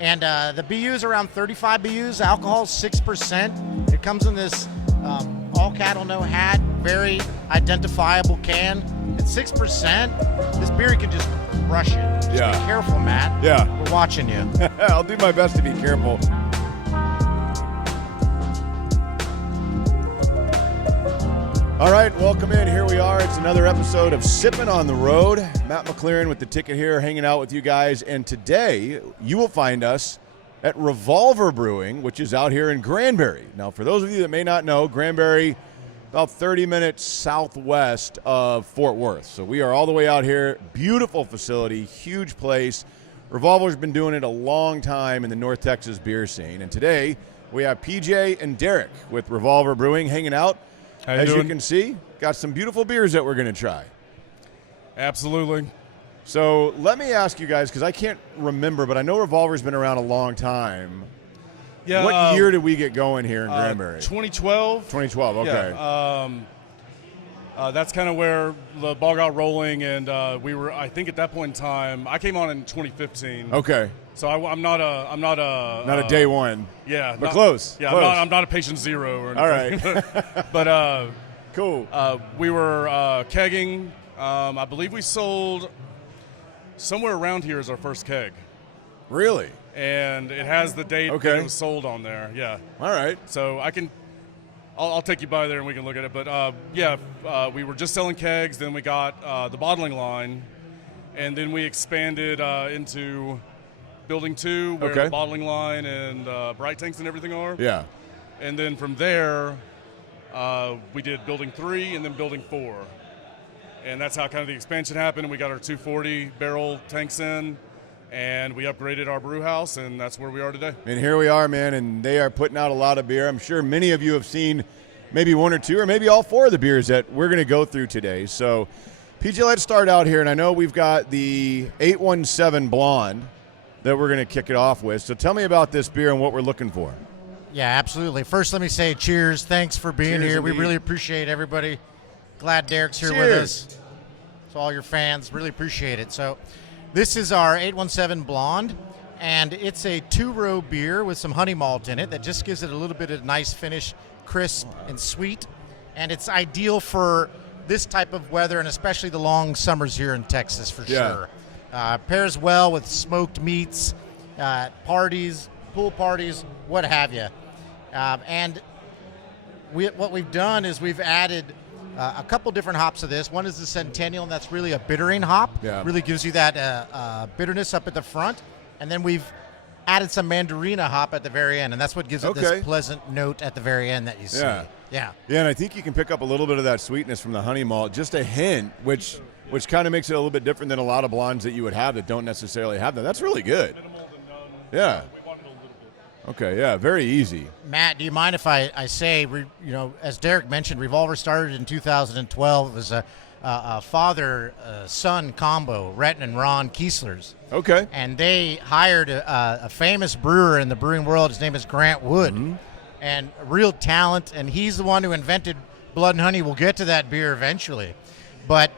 And the BU is around 35 BUs. Alcohol is 6%. It comes in this all cattle, no hat, very identifiable can. At 6%, this beer can just crush it. Just be careful, Matt. Yeah. We're watching you. I'll do my best to be careful. All right, welcome in. Here we are. It's another episode of Sippin' on the Road. Matt McClearin with the ticket here, hanging out with you guys. And today, you will find us at Revolver Brewing, which is out here in Granbury. Now, for those of you that may not know, Granbury, about 30 minutes southwest of Fort Worth. So we are all the way out here. Beautiful facility, huge place. Revolver's been doing it a long time in the North Texas beer scene. And today, we have PJ and Derek with Revolver Brewing hanging out. As you can see, got some beautiful beers that we're going to try. Absolutely. So let me ask you guys, because I can't remember, but I know Revolver's been around a long time. Yeah. What year did we get going here in Granbury? 2012. 2012, okay. Yeah. That's kind of where the ball got rolling, and we were, I think at that point in time, I came on in 2015. Okay. So I'm not a day one. Yeah. But close. Yeah, close. I'm not a patient zero or anything. All right. But cool. we were kegging. I believe we sold somewhere around here is our first keg. Really? And it has the date that it was sold on there. Yeah. All right. So I'll take you by there and we can look at it. But we were just selling kegs. Then we got the bottling line, and then we expanded into Building 2, where the bottling line and bright tanks and everything are. Yeah. And then from there, we did Building 3 and then Building 4. And that's how kind of the expansion happened. And we got our 240 barrel tanks in, and we upgraded our brew house, and that's where we are today. And here we are, man, and they are putting out a lot of beer. I'm sure many of you have seen maybe one or two or maybe all four of the beers that we're going to go through today. So, PJ, let's start out here. And I know we've got the 817 Blonde that we're going to kick it off with. So tell me about this beer and what we're looking for. Yeah, absolutely. First, let me say cheers. Thanks for being here. Indeed. We really appreciate everybody. Glad Derek's here Cheers. with us. To all your fans, really appreciate it. So this is our 817 Blonde, and it's a two-row beer with some honey malt in it that just gives it a little bit of nice finish, crisp and sweet. And it's ideal for this type of weather, and especially the long summers here in Texas for sure. Pairs well with smoked meats, parties, pool parties, what have you. And what we've done is we've added a couple different hops to this. One is the Centennial, and that's really a bittering hop. Yeah. Really gives you that bitterness up at the front. And then we've added some Mandarina hop at the very end, and that's what gives it this pleasant note at the very end that you see. Yeah. Yeah. Yeah, and I think you can pick up a little bit of that sweetness from the honey malt, just a hint, which kind of makes it a little bit different than a lot of blondes that you would have that don't necessarily have that. That's really good. Minimal to none. Yeah. We wanted a little bit. Okay, yeah, very easy. Matt, do you mind if I say, as Derek mentioned, Revolver started in 2012 as a father-son combo, Rhett and Ron Kiesler's. Okay. And they hired a famous brewer in the brewing world. His name is Grant Wood. Mm-hmm. And real talent, and he's the one who invented Blood and Honey. We'll get to that beer eventually. But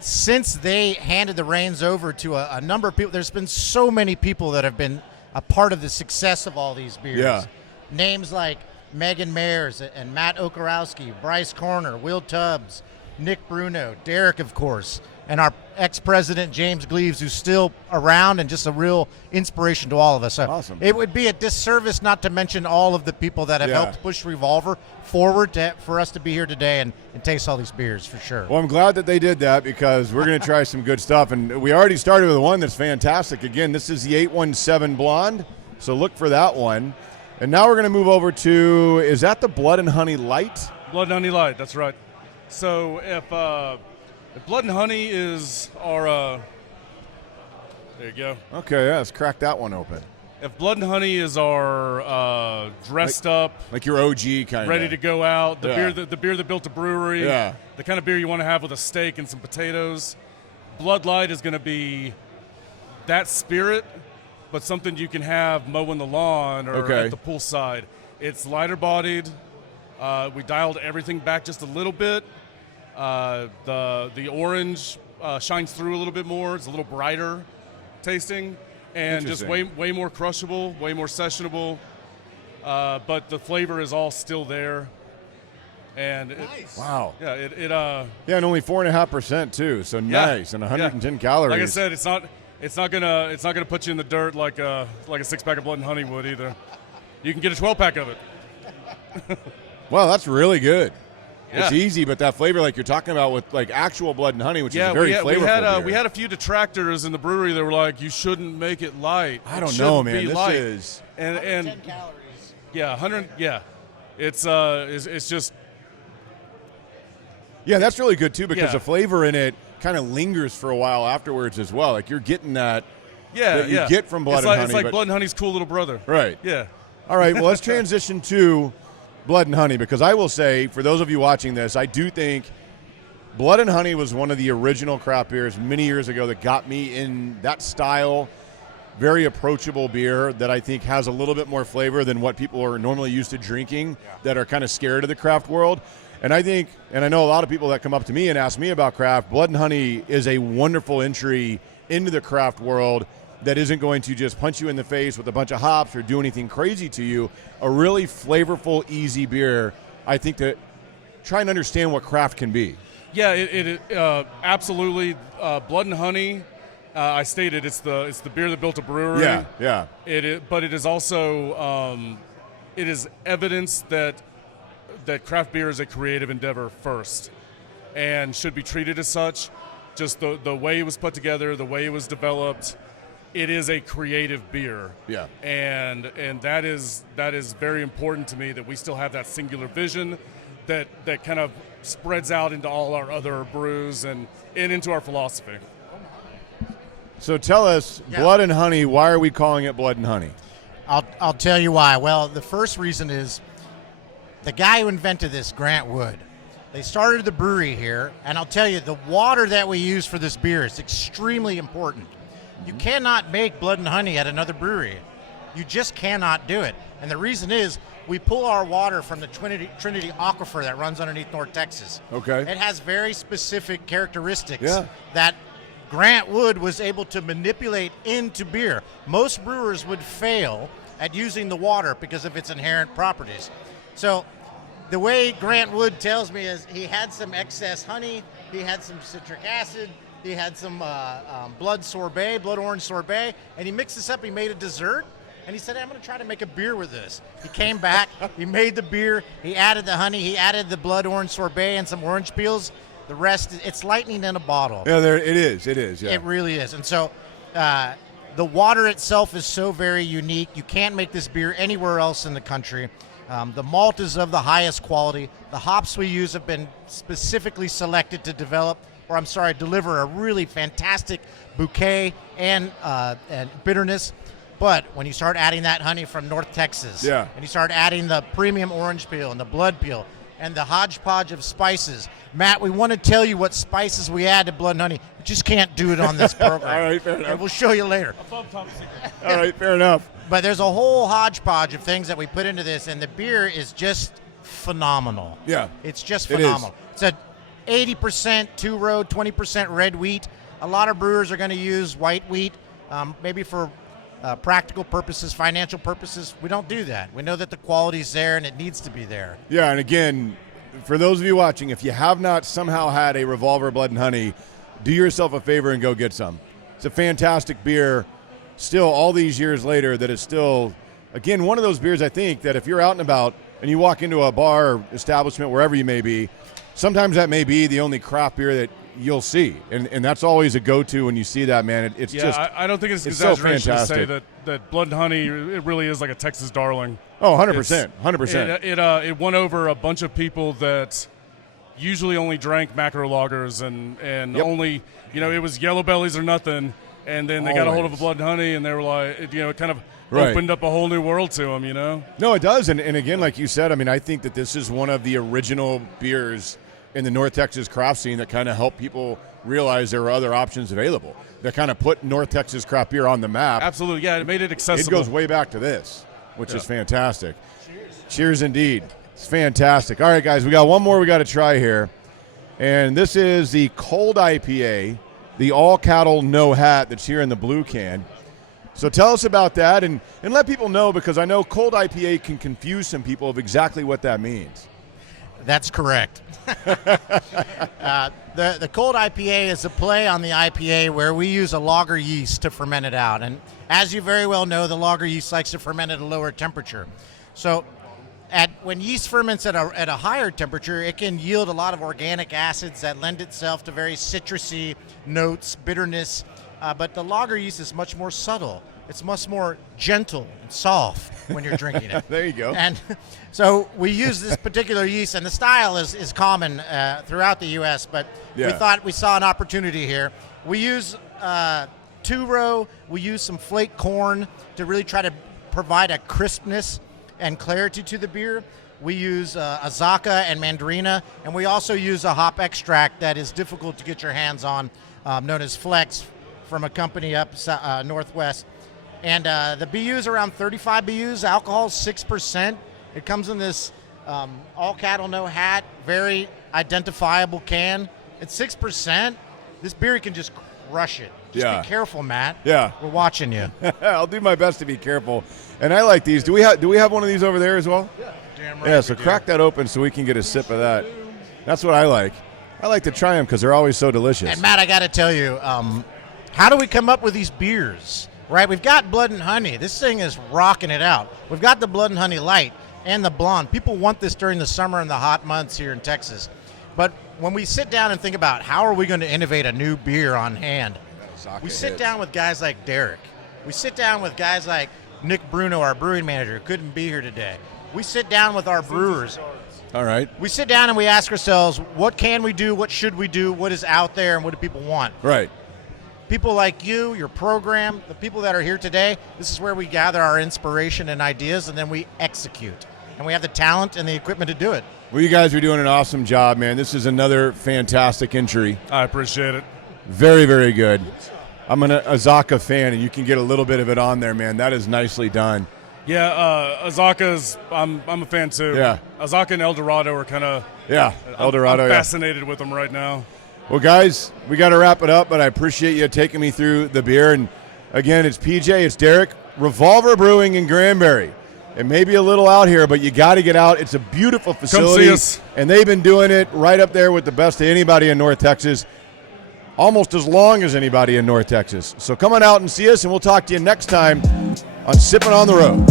since they handed the reins over to a number of people, there's been so many people that have been a part of the success of all these beers. Yeah. Names like Megan Mayers and Matt Okarowski, Bryce Corner, Will Tubbs, Nick Bruno, Derek, of course, and our ex-president, James Gleaves, who's still around and just a real inspiration to all of us. So awesome. It would be a disservice not to mention all of the people that have helped push Revolver forward for us to be here today and taste all these beers for sure. Well, I'm glad that they did that because we're going to try some good stuff. And we already started with one that's fantastic. Again, this is the 817 Blonde, so look for that one. And now we're going to move over to, is that the Blood and Honey Light? Blood and Honey Light, that's right. So if Blood and Honey is our, there you go. Okay, yeah, let's crack that one open. If Blood and Honey is our dressed up, like your OG kind of ready to go out, the beer that built a brewery, the kind of beer you want to have with a steak and some potatoes. Blood Light is going to be that spirit, but something you can have mowing the lawn or at the poolside. It's lighter bodied. We dialed everything back just a little bit. The orange shines through a little bit more. It's a little brighter tasting. and just way more crushable, way more sessionable. But the flavor is all still there. And nice. Wow. Yeah, and only 4.5% too. So nice, and 110 calories. Like I said, it's not gonna put you in the dirt like a 6-pack of Blood and Honey would either. You can get a 12-pack of it. Well, that's really good. Yeah. It's easy, but that flavor, like you're talking about with like actual Blood and Honey, which is very flavorful beer. We had a few detractors in the brewery that were like, "You shouldn't make it light." I don't know, man. This light. is 110 calories. Yeah, 100. Yeah, it's just. Yeah, that's really good too because the flavor in it kind of lingers for a while afterwards as well. Like you're getting that. That you get from Blood and Honey. It's like Blood and Honey's cool little brother. Right. Yeah. All right. Well, let's transition to Blood and Honey, because I will say, for those of you watching this, I do think Blood and Honey was one of the original craft beers many years ago that got me in that style. Very approachable beer that I think has a little bit more flavor than what people are normally used to drinking that are kind of scared of the craft world. And I think, and I know a lot of people that come up to me and ask me about craft, Blood and Honey is a wonderful entry into the craft world that isn't going to just punch you in the face with a bunch of hops or do anything crazy to you. A really flavorful, easy beer, I think, to try and understand what craft can be. Yeah, it absolutely. Blood and Honey, I stated it's the beer that built a brewery. Yeah. But it is also it is evidence that craft beer is a creative endeavor first, and should be treated as such. Just the way it was put together, the way it was developed. It is a creative beer. Yeah. And that is very important to me, that we still have that singular vision that kind of spreads out into all our other brews and into our philosophy. So tell us, Blood and Honey, why are we calling it Blood and Honey? I'll tell you why. Well, the first reason is the guy who invented this, Grant Wood. They started the brewery here, and I'll tell you, the water that we use for this beer is extremely important. You cannot make Blood and Honey at another brewery. You just cannot do it. And the reason is we pull our water from the Trinity Aquifer that runs underneath North Texas. Okay. It has very specific characteristics that Grant Wood was able to manipulate into beer. Most brewers would fail at using the water because of its inherent properties. So the way Grant Wood tells me is he had some excess honey, he had some citric acid, he had some blood orange sorbet, and he mixed this up. He made a dessert, and he said, hey, I'm going to try to make a beer with this. He came back, he made the beer, he added the honey, he added the blood orange sorbet and some orange peels. The rest, it's lightning in a bottle. Yeah, it is, yeah. It really is. And so the water itself is so very unique. You can't make this beer anywhere else in the country. The malt is of the highest quality. The hops we use have been specifically selected to deliver a really fantastic bouquet and bitterness. But when you start adding that honey from North Texas, and you start adding the premium orange peel and the blood peel and the hodgepodge of spices, Matt, we want to tell you what spices we add to Blood and Honey. We just can't do it on this program. All right, fair enough. And we'll show you later. All right, fair enough. But there's a whole hodgepodge of things that we put into this, and the beer is just phenomenal. Yeah. It's just phenomenal. It's a 80% two-row, 20% red wheat. A lot of brewers are going to use white wheat, maybe for practical purposes, financial purposes. We don't do that. We know that the quality's there, and it needs to be there. Yeah, and again, for those of you watching, if you have not somehow had a Revolver Blood and Honey, do yourself a favor and go get some. It's a fantastic beer. Still, all these years later, that is still, again, one of those beers, I think, that if you're out and about and you walk into a bar or establishment, wherever you may be, sometimes that may be the only craft beer that you'll see. And that's always a go-to when you see that, man. It's just I don't think it's so exaggeration to say fantastic. that Blood and Honey, it really is like a Texas darling. Oh, 100%. 100%. It won over a bunch of people that usually only drank macro lagers and only, it was yellow bellies or nothing. And then they got a hold of a Blood and Honey, and they were like, it kind of opened up a whole new world to them, No, it does. And again, like you said, I mean, I think that this is one of the original beers in the North Texas craft scene that kind of helped people realize there were other options available. That kind of put North Texas craft beer on the map. Absolutely, yeah, it made it accessible. It goes way back to this, which is fantastic. Cheers indeed. It's fantastic. All right, guys, we got one more we got to try here. And this is the Cold IPA, the all cattle no hat that's here in the blue can. So tell us about that and let people know, because I know cold IPA can confuse some people of exactly what that means. That's correct. The cold IPA is a play on the IPA where we use a lager yeast to ferment it out. And as you very well know, the lager yeast likes to ferment at a lower temperature. So when yeast ferments at a higher temperature, it can yield a lot of organic acids that lend itself to very citrusy notes, bitterness. But the lager yeast is much more subtle. It's much more gentle and soft when you're drinking it. There you go. And so we use this particular yeast, and the style is common throughout the U.S., but we thought we saw an opportunity here. We use two-row. We use some flake corn to really try to provide a crispness and clarity to the beer. We use Azacca and Mandarina, and we also use a hop extract that is difficult to get your hands on, known as Flex, from a company up northwest. And the BU is around 35 BUs. Alcohol is 6%. It comes in this all cattle, no hat, very identifiable can. At 6%, this beer can just crush it. Just be careful, Matt. Yeah. We're watching you. I'll do my best to be careful. And I like these. Do we have one of these over there as well? Yeah. Damn right. Yeah, so crack that open so we can get a sip of that. That's what I like. I like to try them because they're always so delicious. And Matt, I got to tell you, how do we come up with these beers? Right, we've got Blood and Honey. This thing is rocking it out. We've got the Blood and Honey Light and the Blonde. People want this during the summer and the hot months here in Texas. But when we sit down and think about how are we going to innovate a new beer on hand, we sit down with guys like Derek. We sit down with guys like Nick Bruno, our brewing manager, who couldn't be here today. We sit down with our brewers. All right. We sit down and we ask ourselves, what can we do? What should we do? What is out there? And what do people want? Right. People like you, your program, the people that are here today, this is where we gather our inspiration and ideas, and then we execute. And we have the talent and the equipment to do it. Well, you guys are doing an awesome job, man. This is another fantastic entry. I appreciate it. Very, very good. I'm an Azacca fan, and you can get a little bit of it on there, man. That is nicely done. Yeah, Azacca's, I'm a fan too. Yeah. Azacca and El Dorado are kind of... Yeah, El Dorado, I'm fascinated with them right now. Well, guys, we got to wrap it up, but I appreciate you taking me through the beer. And, again, it's PJ, it's Derek, Revolver Brewing in Granbury. It may be a little out here, but you got to get out. It's a beautiful facility. Come see us. And they've been doing it right up there with the best of anybody in North Texas, almost as long as anybody in North Texas. So come on out and see us, and we'll talk to you next time on Sippin' on the Road.